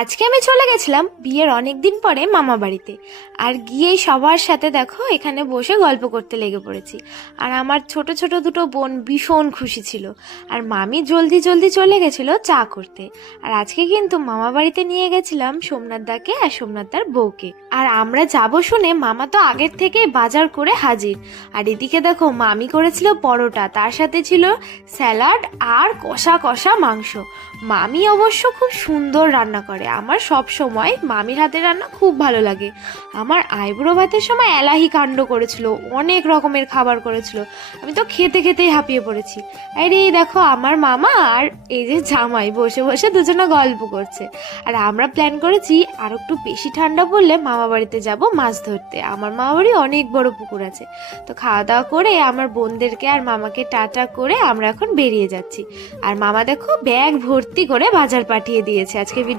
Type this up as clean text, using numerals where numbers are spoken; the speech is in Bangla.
আজকে আমি চলে গেছিলাম বিয়ের অনেক দিন পরে মামা বাড়িতে। আর গিয়েই সবার সাথে দেখো এখানে বসে গল্প করতে লেগে পড়েছি। আর আমার ছোট ছোট দুটো বোন ভীষণ খুশি ছিল। আর মামি জলদি জলদি চলে গেছিল চা করতে। আর আজকে কিন্তু মামা বাড়িতে নিয়ে গেছিলাম সোমনাথ দাকে আর সোমনাথ দার বউকে। আর আমরা যাব শুনে মামা তো আগের থেকে বাজার করে হাজির। আর এদিকে দেখো মামি করেছিল পরোটা, তার সাথে ছিল স্যালাড আর কষা কষা মাংস। মামি অবশ্য খুব সুন্দর রান্না করে, আমার সব সময় মামির হাতের রান্না খুব ভালো লাগে। আমার আইবুড়ো ভাতের সময় এলাহি কাণ্ড করেছিল, অনেক রকমের খাবার করেছিল, আমি তো খেতে খেতেই হাঁপিয়ে পড়েছি। আর এই দেখো আমার মামা আর এই যে জামাই বসে বসে দুজনে গল্প করছে। আর আমরা প্ল্যান করেছি আর একটু বেশি ঠান্ডা পড়লে মামা বাড়িতে যাব মাছ ধরতে। আমার মামা বাড়ি অনেক বড় পুকুর আছে। তো খাওয়া দাওয়া করে আমার বোনদেরকে আর মামাকে টাটা করে আমরা এখন বেরিয়ে যাচ্ছি। আর মামা দেখো ব্যাগ ভর্তি করে বাজার পাঠিয়ে দিয়েছে আজকে।